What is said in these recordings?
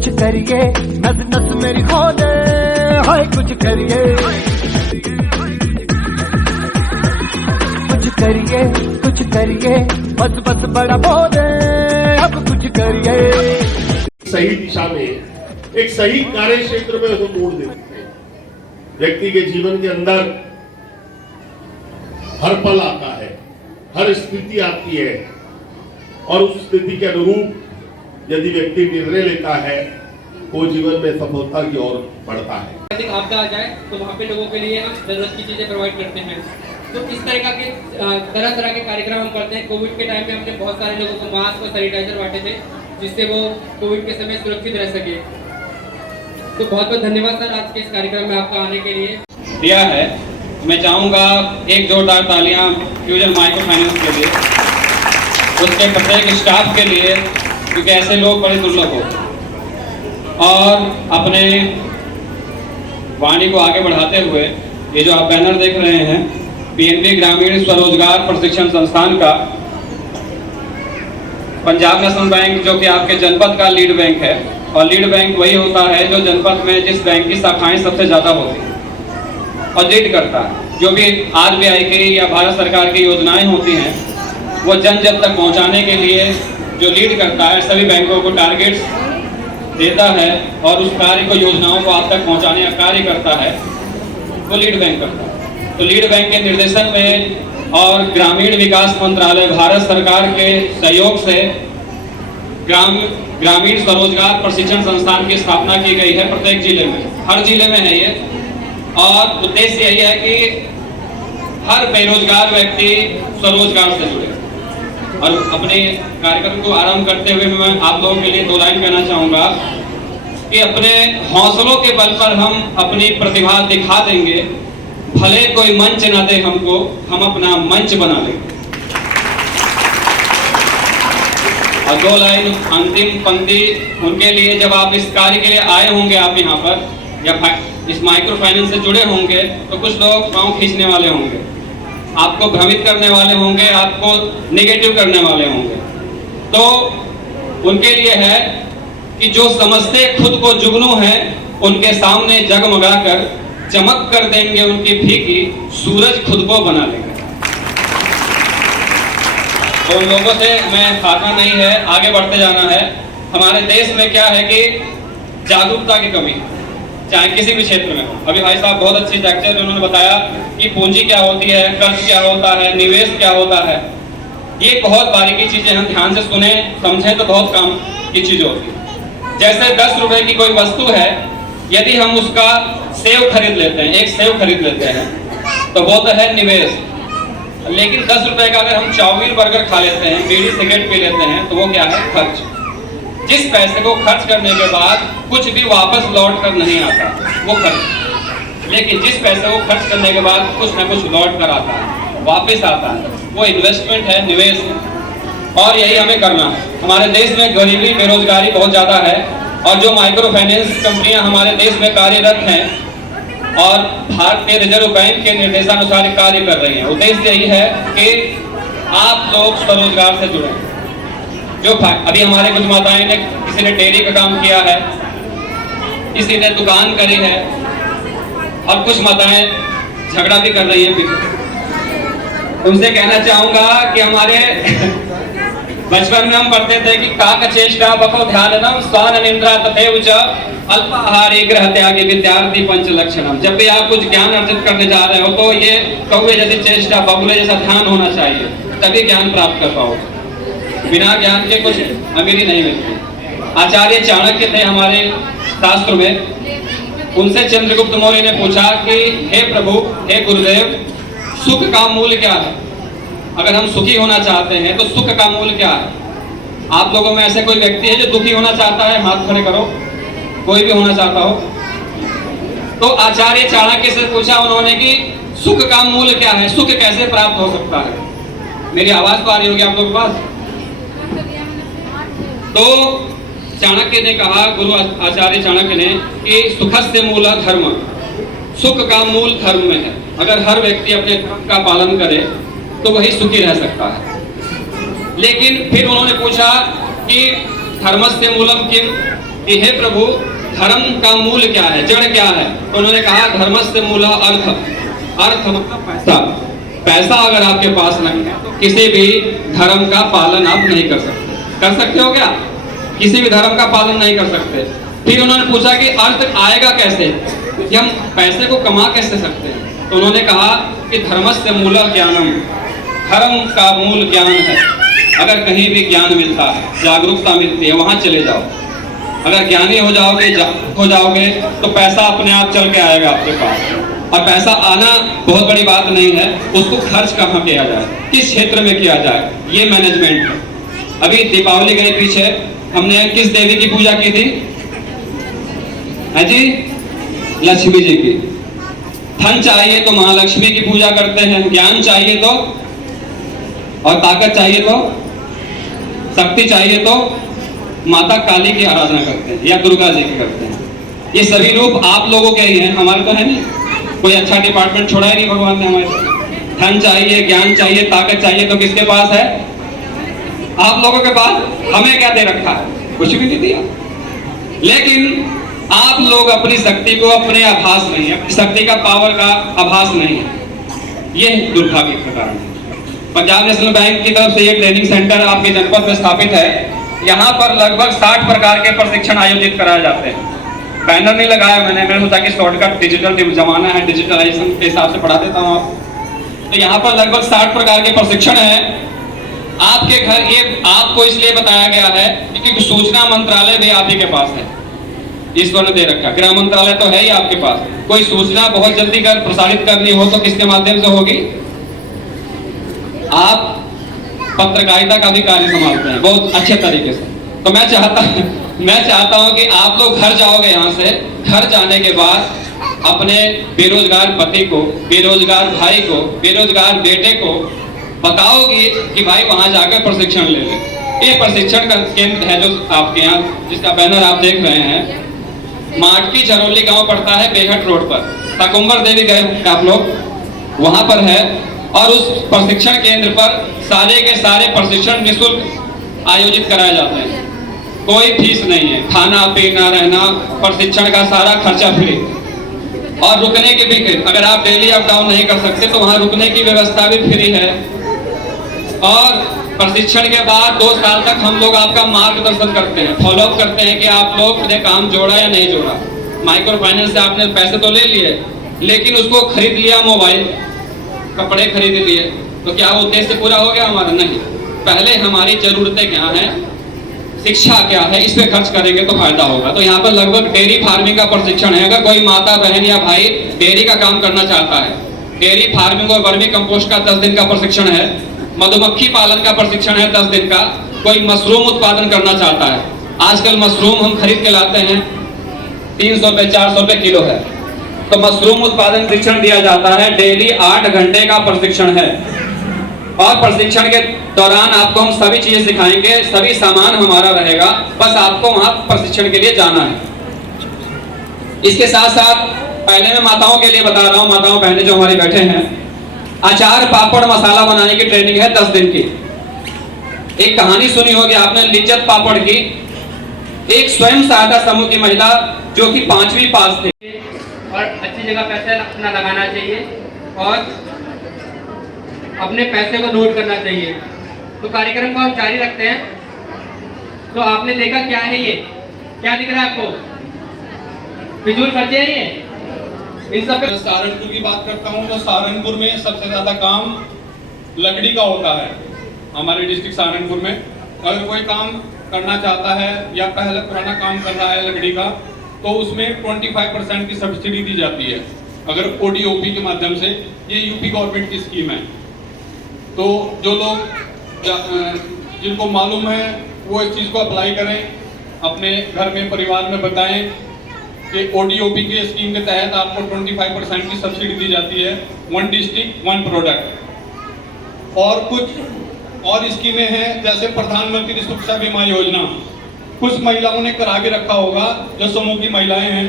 कुछ करिए, नस नस मेरी खोले, हाय कुछ करिए, कुछ करिए, बस बस बड़ा बोले, अब कुछ करिए। सही दिशा में एक सही कार्य क्षेत्र में उसे मोड़ देते हैं। व्यक्ति के जीवन के अंदर हर पल आता है, हर स्थिति आती है, और उस स्थिति के अनुरूप यदि व्यक्ति निर्णय लेता है वो जीवन में सफलता की ओर बढ़ता है। यदि आपदा आ जाए तो वहाँ पे लोगों के लिए हम जरूरत की चीजें प्रोवाइड करते हैं। तो इस तरह के तरह तरह के कार्यक्रम हम करते हैं। कोविड के टाइम में हमने बहुत सारे लोगों को मास्क और सैनिटाइजर बांटे थे, जिससे वो कोविड के समय सुरक्षित रह सके। तो बहुत बहुत धन्यवाद सर आज के इस कार्यक्रम में आपका आने के लिए दिया है। मैं चाहूँगा एक जोरदार तालियां फ्यूजन माइक्रो फाइनेंस के लिए, उसके प्रत्येक स्टाफ के लिए, क्योंकि ऐसे लोग बड़े दुर्लभ हो। और अपने वाणी को आगे बढ़ाते हुए ये जो आप बैनर देख रहे हैं पीएनबी ग्रामीण स्वरोजगार प्रशिक्षण संस्थान का, पंजाब नेशनल बैंक जो कि आपके जनपद का लीड बैंक है, और लीड बैंक वही होता है जो जनपद में जिस बैंक की शाखाएं सबसे ज्यादा होती हैं और लीड करता है। जो भी आरबीआई की या भारत सरकार की योजनाएं होती हैं वो जन तक पहुंचाने के लिए जो लीड करता है, सभी बैंकों को टारगेट्स देता है और उस कार्य को, योजनाओं को आप तक पहुंचाने का कार्य करता है, वो लीड बैंक करता है। तो लीड बैंक के निर्देशन में और ग्रामीण विकास मंत्रालय भारत सरकार के सहयोग से ग्रामीण स्वरोजगार प्रशिक्षण संस्थान की स्थापना की गई है प्रत्येक जिले में, हर जिले में है ये। और उद्देश्य यही है कि हर बेरोजगार व्यक्ति स्वरोजगार से जुड़े। और अपने कार्यक्रम को आरंभ करते हुए मैं आप लोगों के लिए 2 लाइन कहना चाहूंगा कि अपने हौसलों के बल पर हम अपनी प्रतिभा दिखा देंगे, भले कोई मंच ना दे हमको, हम अपना मंच बना लेंगे। और 2 लाइन अंतिम पंक्ति उनके लिए, जब आप इस कार्य के लिए आए होंगे, आप यहाँ पर या इस माइक्रो फाइनेंस से जुड़े होंगे, तो कुछ लोग पांव खींचने वाले होंगे, आपको भ्रमित करने वाले होंगे, आपको नेगेटिव करने वाले होंगे। तो उनके लिए है कि जो समझते खुद को जुगनू हैं, उनके सामने जगमगा कर चमक कर देंगे उनकी फीकी, सूरज खुद को बना लेंगे। तो उन लोगों से मैं हारना नहीं है, आगे बढ़ते जाना है। हमारे देश में क्या है कि जागरूकता की कमी, चाहे किसी भी क्षेत्र में हो। अभी भाई साहब बहुत अच्छी लेक्चर उन्होंने बताया कि पूंजी क्या होती है, कर्ज क्या होता है, निवेश क्या होता है। ये बहुत बारीकी चीजें हम ध्यान से सुने समझें तो बहुत काम की चीज होती है। जैसे 10 रुपए की कोई वस्तु है, यदि हम उसका सेव खरीद लेते हैं, एक सेव खरीद लेते हैं, तो वो तो है निवेश। लेकिन 10 रुपए का अगर हम चाउमीन बर्गर खा लेते हैं, बीड़ी सिगरेट पी लेते हैं, तो वो क्या है? खर्च। जिस पैसे को खर्च करने के बाद कुछ भी वापस लौट कर नहीं आता, वो खर्च। लेकिन जिस पैसे को खर्च करने के बाद कुछ ना कुछ लौट कर आता है, वापस आता है, वो इन्वेस्टमेंट है, निवेश है। और यही हमें करना है। हमारे देश में गरीबी, बेरोजगारी बहुत ज्यादा है, और जो माइक्रो फाइनेंस कंपनियां हमारे देश में कार्यरत हैं और भारतीय रिजर्व बैंक के निर्देशानुसार कार्य कर रही हैं, उद्देश्य यही है कि आप लोग स्वरोजगार से जुड़ें। जो अभी हमारे कुछ माताएं ने, किसी ने डेयरी का काम किया है, किसी ने दुकान करी है, और कुछ माताएं झगड़ा भी कर रही है। उनसे कहना चाहूंगा कि हमारे बचपन में हम पढ़ते थे कि काक चेष्टा बको ध्यानम स्वान निंद्रा तथैव च अल्पाहारी गृह त्यागी विद्यार्थी पंच लक्षणम। जब भी आप कुछ ज्ञान अर्जित करने जा रहे हो तो ये कौवे जैसी चेष्टा, बगुले जैसा ध्यान होना चाहिए, तभी ज्ञान प्राप्त कर पाओगे। बिना ज्ञान के कुछ अमीरी नहीं मिलती। आचार्य चाणक्य थे हमारे शास्त्र में, उनसे चंद्रगुप्त मौर्य ने पूछा कि हे प्रभु, हे गुरुदेव, सुख का मूल क्या है? अगर हम सुखी होना चाहते हैं तो सुख का मूल क्या है? आप लोगों में ऐसे कोई व्यक्ति है जो दुखी होना चाहता है? हाथ खड़े करो। कोई भी होना चाहता हो तो आचार्य चाणक्य से पूछा उन्होंने कि सुख का मूल क्या है, सुख कैसे प्राप्त हो सकता है? मेरी आवाज तो आ रही होगी आप लोगों के पास। तो चाणक्य ने कहा, गुरु आचार्य चाणक्य ने, कि सुखस्य मूल धर्म, सुख का मूल धर्म में है। अगर हर व्यक्ति अपने धर्म का पालन करे तो वही सुखी रह सकता है। लेकिन फिर उन्होंने पूछा कि धर्मस्य मूलम किम, कि हे प्रभु धर्म का मूल क्या है, जड़ क्या है। तो उन्होंने कहा धर्मस्य मूलः अर्थ, अर्थ मतलब पैसा। पैसा अगर आपके पास नहीं है तो किसी भी धर्म का पालन आप नहीं कर सकते। कर सकते हो क्या? किसी भी धर्म का पालन नहीं कर सकते। फिर उन्होंने पूछा कि अर्थ आएगा कैसे, कि हम पैसे को कमा कैसे सकते हैं। तो उन्होंने कहा कि धर्मस्य मूलः ज्ञानम, धर्म का मूल ज्ञान है। अगर कहीं भी ज्ञान मिलता है, जागरूकता मिलती है, वहां चले जाओ। अगर ज्ञानी हो जाओगे तो पैसा अपने आप चल के आएगा आपके पास। और पैसा आना बहुत बड़ी बात नहीं है, उसको खर्च कहाँ किया जाए, किस क्षेत्र में किया जाए, ये मैनेजमेंट है। अभी दीपावली गई पीछे, हमने किस देवी की पूजा की थी? है जी, लक्ष्मी जी की। धन चाहिए तो महालक्ष्मी की पूजा करते हैं, ज्ञान चाहिए तो, और ताकत चाहिए तो, शक्ति चाहिए तो माता काली की आराधना करते हैं या दुर्गा जी की करते हैं। ये सभी रूप आप लोगों के ही हैं, हमारे तो है नहीं। कोई अच्छा डिपार्टमेंट छोड़ा ही नहीं भगवान ने हमारे। धन चाहिए, ज्ञान चाहिए, ताकत चाहिए तो किसके पास है? आप लोगों के पास। हमें क्या दे रखा है? कुछ भी नहीं दिया। लेकिन आप लोग अपनी शक्ति को, अपने आभास नहीं है, अपनी शक्ति का पावर का आभास नहीं है। ये दुर्भाग्य का कारण है। पंजाब नेशनल बैंक की तरफ से ये ट्रेनिंग सेंटर आपके जनपद में स्थापित है। यहाँ पर लगभग 60 प्रकार के प्रशिक्षण आयोजित कराए जाते हैं। बैनर नहीं लगाया मैंने सोचा कि शॉर्टकट डिजिटल जमाना है, डिजिटलाइजेशन के हिसाब से पढ़ा देता हूँ आप। तो यहाँ पर लगभग 60 प्रकार के प्रशिक्षण है आपके घर। ये आपको इसलिए बताया गया है क्योंकि सूचना मंत्रालय भी आप ही के पास है, ईश्वर ने दे रखा। गृह मंत्रालय तो है ही आपके पास। कोई सूचना बहुत जल्दी प्रसारित करनी हो तो किसके माध्यम से होगी? आप पत्रकारिता का भी कार्य संभालते हैं बहुत अच्छे तरीके से। तो मैं चाहता हूं कि आप लोग घर जाओगे, यहाँ से घर जाने के बाद अपने बेरोजगार पति को, बेरोजगार भाई को, बेरोजगार बेटे को बताओगे कि भाई वहां जाकर प्रशिक्षण ले ले। ये प्रशिक्षण का केंद्र है जो आपके यहाँ, जिसका बैनर आप देख रहे हैं, माटकी झरोली गांव पड़ता है बेहट रोड पर। तकुंबर देवी गए आप लोग, वहां पर है। और उस प्रशिक्षण केंद्र पर सारे के सारे प्रशिक्षण निःशुल्क आयोजित कराए जाते हैं। कोई फीस नहीं है, खाना पीना रहना, प्रशिक्षण का सारा खर्चा फ्री। और रुकने की भी, अगर आप डेली अप डाउन नहीं कर सकते तो वहां रुकने की व्यवस्था भी फ्री है। और प्रशिक्षण के बाद 2 साल तक हम लोग आपका मार्गदर्शन करते हैं, फॉलोअप करते हैं कि आप लोग ने काम जोड़ा या नहीं जोड़ा। माइक्रो फाइनेंस से आपने पैसे तो ले लिए, लेकिन उसको खरीद लिया, मोबाइल, कपड़े खरीद लिए, तो क्या वो उद्देश्य पूरा हो गया हमारा? नहीं। पहले हमारी जरूरतें क्या हैं, शिक्षा क्या है, इस पे खर्च करेंगे तो फायदा होगा। तो यहाँ पर लगभग डेयरी फार्मिंग का प्रशिक्षण है। अगर कोई माता बहन या भाई डेयरी का काम करना चाहता है, डेयरी फार्मिंग और वर्मी कंपोस्ट का 10 दिन का प्रशिक्षण है। मधुमक्खी पालन का प्रशिक्षण है 10 दिन का। कोई मशरूम उत्पादन करना चाहता है, आजकल मशरूम हम खरीद के लाते हैं 300 रुपए 400 रुपए किलो है, तो मशरूम उत्पादन प्रशिक्षण दिया जाता है। डेली 8 घंटे का प्रशिक्षण है। और प्रशिक्षण के दौरान आपको हम सभी चीजें सिखाएंगे, सभी सामान हमारा रहेगा, बस आपको वहां प्रशिक्षण के लिए जाना है। इसके साथ साथ पहले मैं माताओं के लिए बता रहा हूँ, माताओं बहनें जो हमारी बैठे हैं, अचार पापड़ मसाला बनाने की ट्रेनिंग है 10 दिन की। एक कहानी सुनी होगी आपने लिज्जत पापड़ की। एक स्वयं सहायता समूह की महिला जो कि 5वीं पास थे, और अच्छी जगह पैसा अपना लगाना चाहिए और अपने पैसे को नोट करना चाहिए। तो कार्यक्रम को हम जारी रखते हैं। तो आपने देखा क्या है, ये क्या दिख रहा है आपको? फिजूल खर्चे हैं ये। इन सब पे सहारनपुर की बात करता हूँ तो सहारनपुर में सबसे ज्यादा काम लकड़ी का होता है। हमारे डिस्ट्रिक्ट सहारनपुर में अगर कोई काम करना चाहता है या पहले पुराना काम कर रहा है लकड़ी का, तो उसमें 25% की सब्सिडी दी जाती है अगर ODOP के माध्यम से। ये यूपी गवर्नमेंट की स्कीम है। तो जो लोग जिनको मालूम है वो इस चीज़ को अप्लाई करें, अपने घर में परिवार में बताएं कि ODOP की स्कीम के तहत आपको 25% की सब्सिडी दी जाती है। 1 डिस्ट्रिक्ट 1 प्रोडक्ट। और कुछ और स्कीमें हैं जैसे प्रधानमंत्री सुरक्षा बीमा योजना। कुछ महिलाओं ने करा के रखा होगा जो समूह की महिलाएं हैं।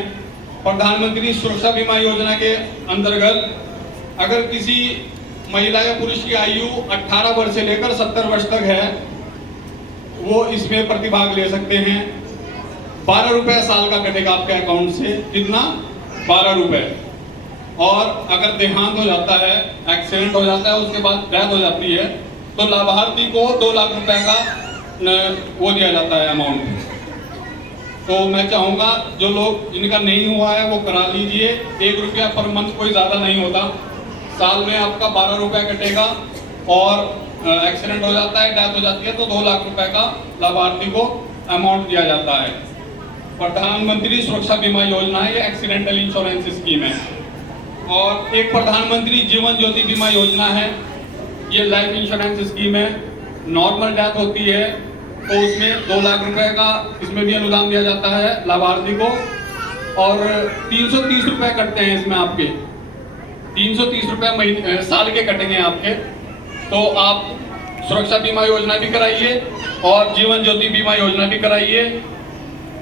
प्रधानमंत्री सुरक्षा बीमा योजना के अंतर्गत अगर किसी महिला या पुरुष की आयु 18 वर्ष से लेकर 70 वर्ष तक है, वो इसमें प्रतिभाग ले सकते हैं। 12 रुपए साल का कटेगा आपके अकाउंट से। कितना? 12 रुपए। और अगर देहांत हो जाता है, एक्सीडेंट हो जाता है, उसके बाद डेथ हो जाती है, तो लाभार्थी को 2 लाख रुपए का वो दिया जाता है अमाउंट। तो मैं चाहूंगा जो लोग जिनका नहीं हुआ है वो करा लीजिए। 1 रुपया पर मंथ कोई ज्यादा नहीं होता। साल में आपका 12 रुपए कटेगा और एक्सीडेंट हो जाता है, डेथ हो जाती है, तो 2 लाख रुपए का लाभार्थी को अमाउंट दिया जाता है। प्रधानमंत्री सुरक्षा बीमा योजना है, ये एक्सीडेंटल इंश्योरेंस स्कीम है। और एक प्रधानमंत्री जीवन ज्योति बीमा योजना है, ये लाइफ इंश्योरेंस स्कीम है। नॉर्मल डेथ होती है तो उसमें 2 लाख रुपए का इसमें भी अनुदान दिया जाता है लाभार्थी को। और 330 रुपए कटते हैं इसमें आपके, 330 रुपए महीने साल के कटेंगे आपके। तो आप सुरक्षा बीमा योजना भी कराइए और जीवन ज्योति बीमा योजना भी कराइए।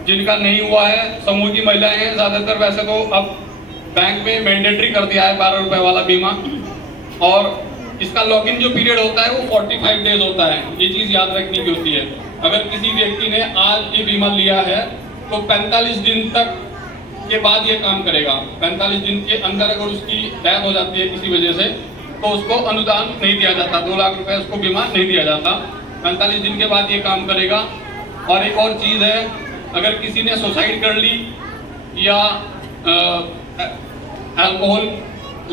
जिनका नहीं हुआ है, समूह की महिलाएं हैं ज्यादातर, वैसे तो अब बैंक में मैंडेटरी कर दिया है 12 रुपए वाला बीमा। और इसका लॉगिन जो पीरियड होता है वो 45 डेज होता है। ये चीज याद रखने की होती है। अगर किसी व्यक्ति ने आज ये बीमा लिया है तो 45 दिन तक के बाद ये काम करेगा। 45 दिन के अंदर अगर उसकी डेथ हो जाती है किसी वजह से तो उसको अनुदान नहीं दिया जाता, 2 लाख रुपए उसको बीमा नहीं दिया जाता। 45 दिन के बाद ये काम करेगा। और एक और चीज है, अगर किसी ने सुसाइड कर ली या अल्कोहल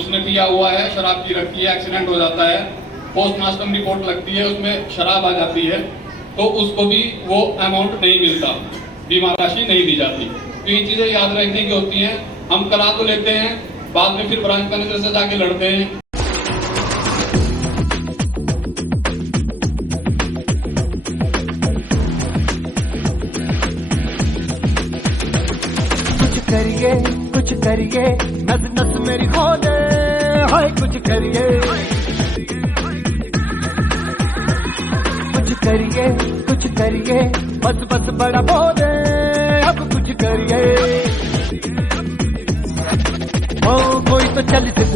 उसने पिया हुआ है, शराब पी रखी है, एक्सीडेंट हो जाता है, पोस्टमार्टम रिपोर्ट लगती है, उसमें शराब आ जाती है, तो उसको भी वो अमाउंट नहीं मिलता, बीमा राशि नहीं दी जाती। तो ये चीजें याद रखने की होती हैं। हम करा तो लेते हैं, बाद में फिर ब्रांच मैनेजर से जाके लड़ते हैं। कुछ करिए, नस नस मेरी खोले, हाय कुछ करिए, कुछ करिए, बस बस बड़ा बोले, अब कुछ करिए। ओ कोई तो चल सिर्फ